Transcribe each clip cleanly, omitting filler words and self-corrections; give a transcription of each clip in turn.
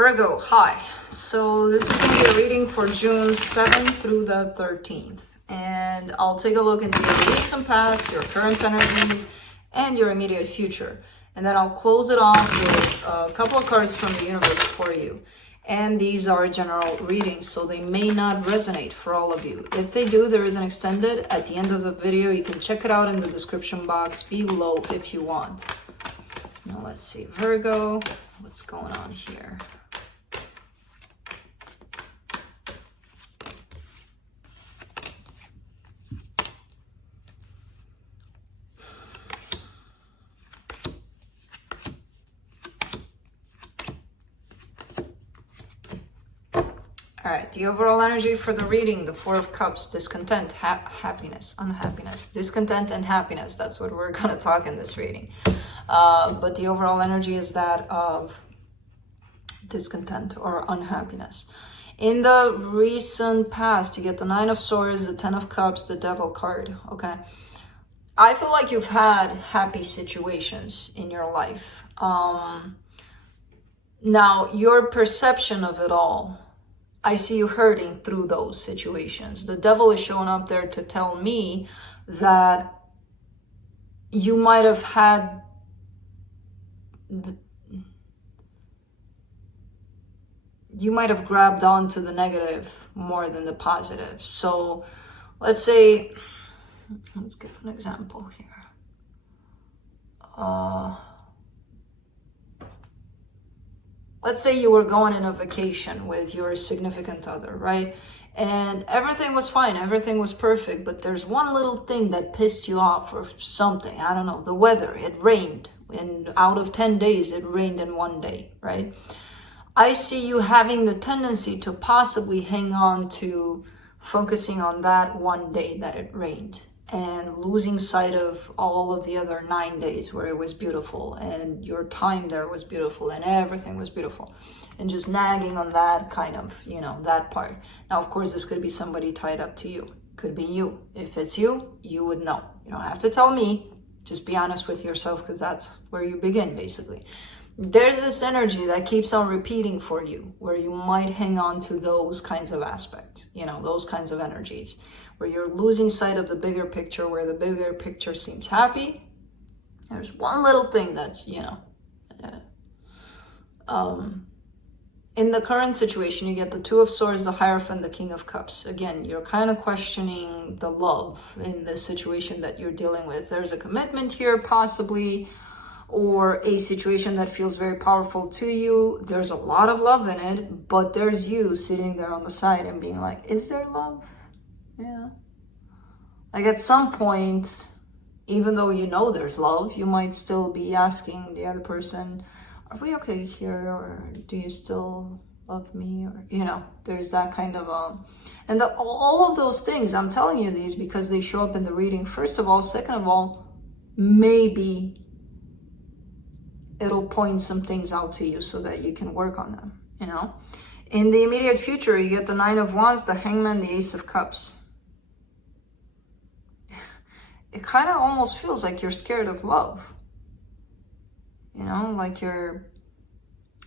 Virgo, hi. So this is going to be a reading for June 7th through the 13th. And I'll take a look into your recent past, your current energies, and your immediate future. And then I'll close it off with a couple of cards from the universe for you. And these are general readings, so they may not resonate for all of you. If they do, there is an extended at the end of the video. You can check it out in the description box below if you want. Now let's see, Virgo, what's going on here? All right, the overall energy for the reading, the Four of Cups, discontent, happiness, unhappiness, discontent and happiness. That's what we're going to talk in this reading. But the overall energy is that of discontent or unhappiness. In the recent past, you get the Nine of Swords, the Ten of Cups, the Devil card, okay? I feel like you've had happy situations in your life. Now, your perception of it all, I see you hurting through those situations. The devil is showing up there to tell me that you might have had you might have grabbed onto the negative more than the positive. So let's say, let's give an example here. Let's say you were going on a vacation with your significant other, right? And everything was fine, everything was perfect, but there's one little thing that pissed you off or something. I don't know, the weather, it rained. And out of 10 days, it rained in one day, right? I see you having the tendency to possibly hang on to focusing on that one day that it rained, and losing sight of all of the other 9 days where it was beautiful and your time there was beautiful and everything was beautiful, and just nagging on that kind of, that part. Now, of course, this could be somebody tied up to you. Could be you. If it's you, you would know. You don't have to tell me. Just be honest with yourself, because that's where you begin, basically. There's this energy that keeps on repeating for you, where you might hang on to those kinds of aspects, those kinds of energies, where you're losing sight of the bigger picture, where the bigger picture seems happy. There's one little thing that's, in the current situation, you get the Two of Swords, the Hierophant, the King of Cups. Again, you're kind of questioning the love in the situation that you're dealing with. There's a commitment here, possibly, or a situation that feels very powerful to you. There's a lot of love in it, but there's you sitting there on the side and being like, is there love? Yeah. Like at some point, even though you know there's love, you might still be asking the other person, are we okay here? Or do you still love me? Or, there's that kind of, and all of those things, I'm telling you these because they show up in the reading, first of all. Second of all, maybe it'll point some things out to you so that you can work on them, In the immediate future, you get the Nine of Wands, the Hangman, the Ace of Cups. It kind of almost feels like you're scared of love. Like your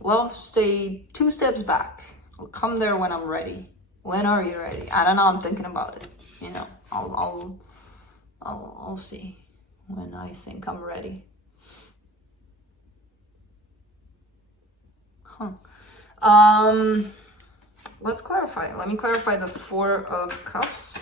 love, stay 2 steps back. I'll come there when I'm ready. When are you ready? I don't know, I'm thinking about it. I'll see when I think I'm ready. Let's clarify. Let me clarify the Four of Cups.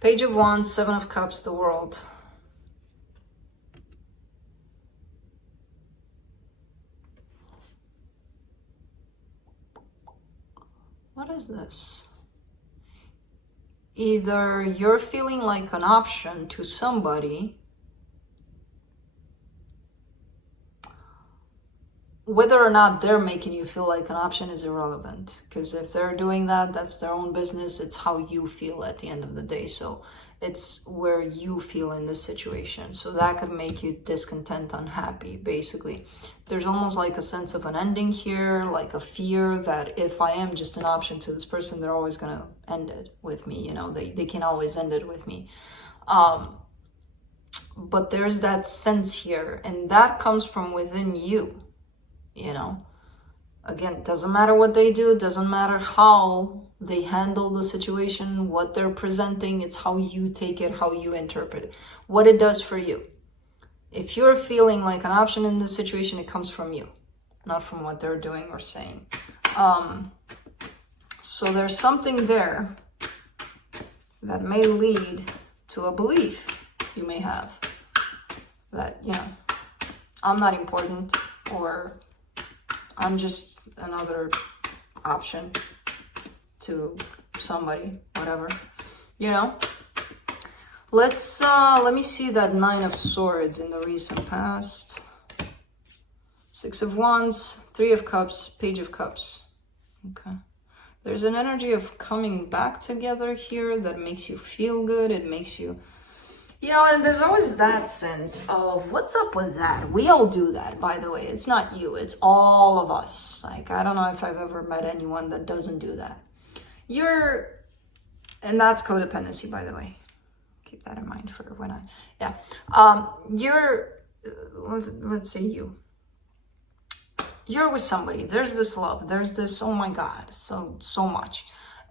Page of Wands, Seven of Cups, the World. What is this? Either you're feeling like an option to somebody, whether or not they're making you feel like an option is irrelevant, because if they're doing that, that's their own business. It's how you feel at the end of the day. So it's where you feel in this situation. So that could make you discontent, unhappy, basically. There's almost like a sense of an ending here, like a fear that if I am just an option to this person, they're always going to end it with me. You know, they can always end it with me. But there's that sense here, and that comes from within you. You know, again, it doesn't matter what they do, it doesn't matter how they handle the situation, what they're presenting, it's how you take it, how you interpret it, what it does for you. If you're feeling like an option in this situation, it comes from you, not from what they're doing or saying. So there's something there that may lead to a belief you may have that, you know, I'm not important, or I'm just another option to somebody, whatever, you know. Let me see that 9 of Swords in the recent past. 6 of Wands, 3 of Cups, Page of Cups. Okay. There's an energy of coming back together here that makes you feel good. It makes you, you know, and there's always that sense of what's up with that. We all do that, by the way. It's not you, it's all of us. Like, I don't know if I've ever met anyone that doesn't do that. And that's codependency, by the way. Keep that in mind for when let's say you're with somebody. There's this love. There's this, oh my God, so much.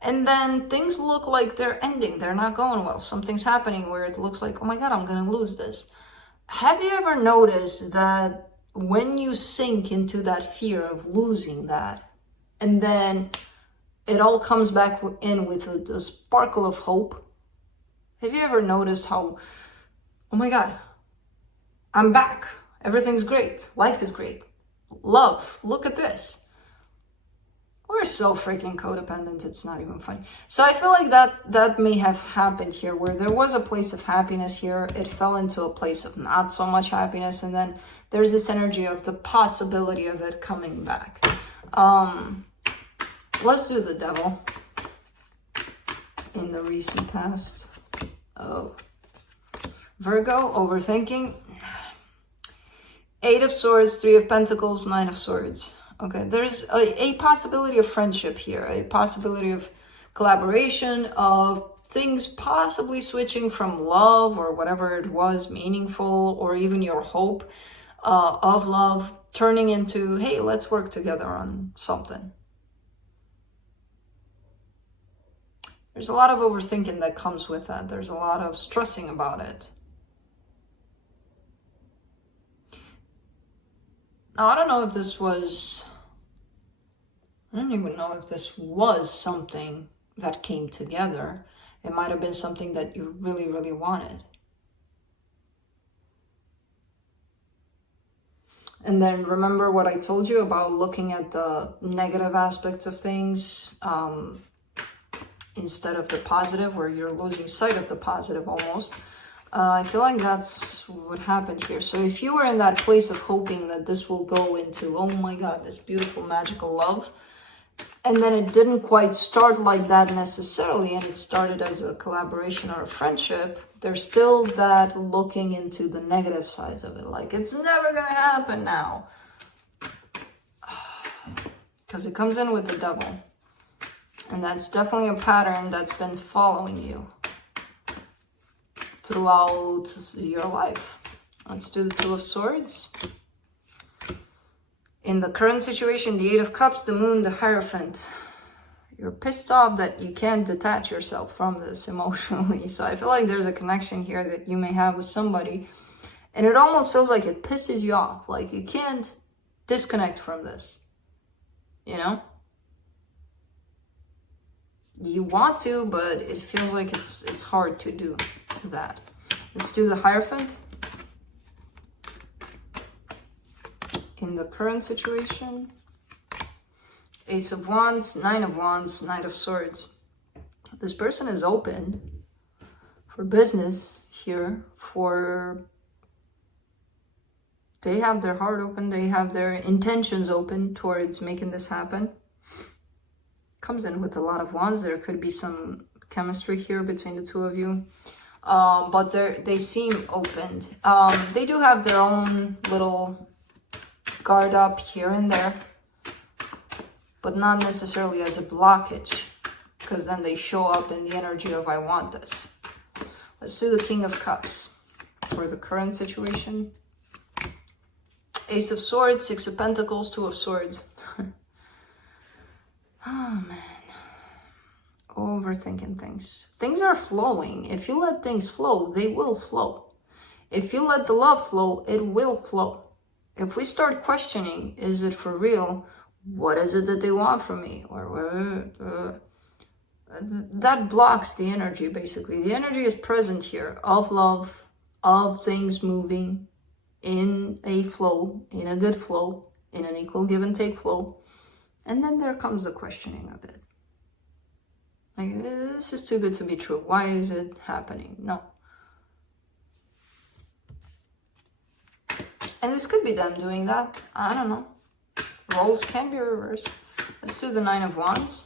And then things look like they're ending. They're not going well. Something's happening where it looks like, oh my God, I'm going to lose this. Have you ever noticed that when you sink into that fear of losing that, and then it all comes back in with a sparkle of hope? Have you ever noticed how, oh my God, I'm back. Everything's great. Life is great. Love, look at this. We're so freaking codependent, it's not even funny. So I feel like that may have happened here, where there was a place of happiness here. It fell into a place of not so much happiness. And then there's this energy of the possibility of it coming back. Let's do the Devil in the recent past. Oh, Virgo, overthinking. 8 of Swords, 3 of Pentacles, 9 of Swords. Okay, there's a possibility of friendship here, a possibility of collaboration, of things possibly switching from love or whatever it was, meaningful, or even your hope of love, turning into, hey, let's work together on something. There's a lot of overthinking that comes with that. There's a lot of stressing about it. Now, I don't know if this was, I don't even know if this was something that came together. It might have been something that you really, really wanted. And then remember what I told you about looking at the negative aspects of things instead of the positive, where you're losing sight of the positive almost. I feel like that's what happened here. So if you were in that place of hoping that this will go into, oh my God, this beautiful magical love, and then it didn't quite start like that necessarily, and it started as a collaboration or a friendship, there's still that looking into the negative sides of it. Like, it's never gonna happen now. Because it comes in with the Devil. And that's definitely a pattern that's been following you throughout your life. Let's do the 2 of Swords. In the current situation, the 8 of Cups, the Moon, the Hierophant. You're pissed off that you can't detach yourself from this emotionally. So I feel like there's a connection here that you may have with somebody. And it almost feels like it pisses you off. Like you can't disconnect from this. You know? You want to, but it feels like it's hard to do that. Let's do the Hierophant. In the current situation, Ace of Wands, 9 of Wands, Knight of Swords. This person is open for business here, for They have their heart open. They have their intentions open towards making this happen. Comes in with a lot of wands. There could be some chemistry here between the two of you. But they seem opened. They do have their own little guard up here and there, but not necessarily as a blockage, because then they show up in the energy of I want this. Let's do the King of Cups for the current situation. Ace of Swords, Six of Pentacles, Two of Swords. Oh man. Overthinking things. Things are flowing. If you let things flow, they will flow. If you let the love flow, it will flow. If we start questioning, is it for real? What is it that they want from me? Or that blocks the energy, basically. The energy is present here of love, of things moving in a flow, in a good flow, in an equal give and take flow. And then there comes the questioning of it. Like, this is too good to be true. Why is it happening? No. And this could be them doing that. I don't know. Roles can be reversed. Let's do the Nine of Wands.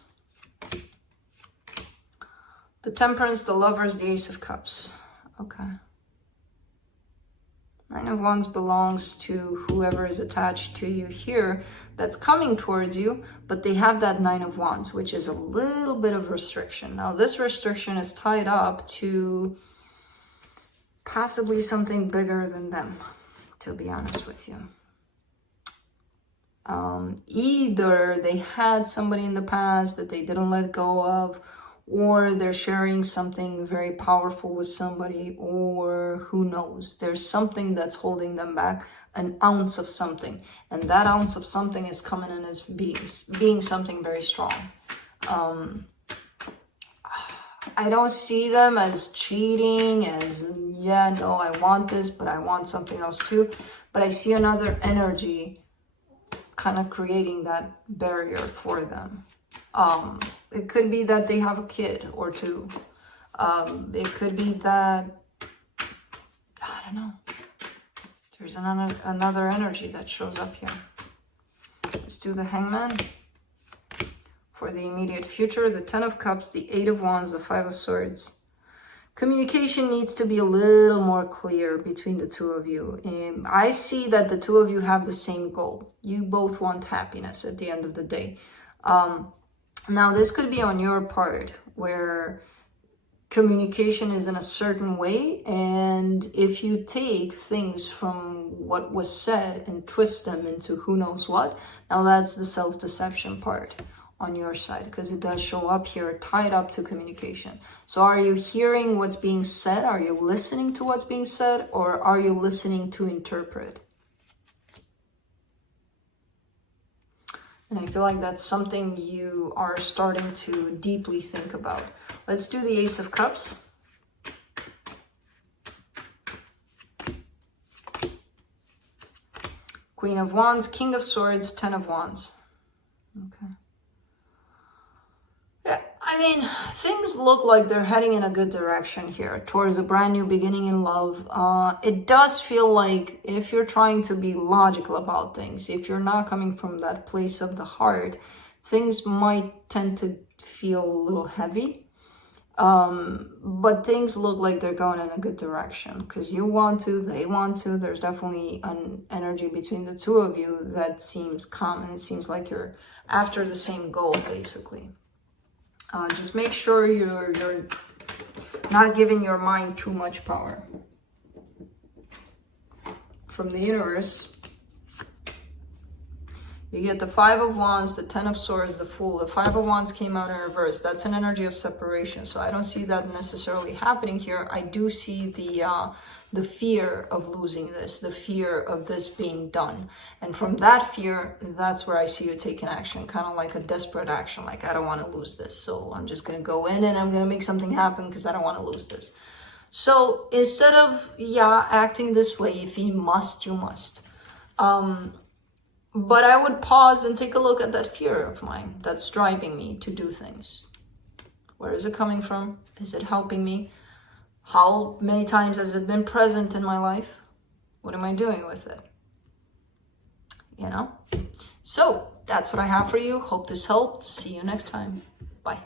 The Temperance, the Lovers, the Ace of Cups. Okay. Nine of Wands belongs to whoever is attached to you here that's coming towards you, but they have that Nine of Wands, which is a little bit of restriction. Now, this restriction is tied up to possibly something bigger than them, to be honest with you. Either they had somebody in the past that they didn't let go of, or they're sharing something very powerful with somebody, or who knows, there's something that's holding them back, an ounce of something, and that ounce of something is coming in as being something very strong. I don't see them as cheating, as, yeah, no, I want this, but I want something else too, but I see another energy kind of creating that barrier for them. It could be that they have a kid or two. It could be that, I don't know. There's another energy that shows up here. Let's do the Hangman. For the immediate future, the Ten of Cups, the Eight of Wands, the Five of Swords. Communication needs to be a little more clear between the two of you. I see that the two of you have the same goal. You both want happiness at the end of the day. Now, this could be on your part, where communication is in a certain way, and if you take things from what was said and twist them into who knows what, now that's the self-deception part on your side, because it does show up here tied up to communication. So are you hearing what's being said? Are you listening to what's being said? Or are you listening to interpret? And I feel like that's something you are starting to deeply think about. Let's do the Ace of Cups. Queen of Wands, King of Swords, Ten of Wands. Okay. Yeah, I mean, things look like they're heading in a good direction here towards a brand new beginning in love. It does feel like if you're trying to be logical about things, if you're not coming from that place of the heart, things might tend to feel a little heavy. But things look like they're going in a good direction because you want to, they want to. There's definitely an energy between the two of you that seems common. It seems like you're after the same goal, basically. Just make sure you're not giving your mind too much power. From the universe, you get the Five of Wands, the Ten of Swords, the Fool. The Five of Wands came out in reverse. That's an energy of separation. So I don't see that necessarily happening here. I do see the fear of losing this, the fear of this being done. And from that fear, that's where I see you taking action, kind of like a desperate action. Like, I don't want to lose this. So I'm just going to go in and I'm going to make something happen because I don't want to lose this. So instead of, acting this way, if you must, you must. But I would pause and take a look at that fear of mine that's driving me to do things. Where is it coming from? Is it helping me? How many times has it been present in my life? What am I doing with it? you know? So that's what I have for you. Hope this helped. See you next time. Bye.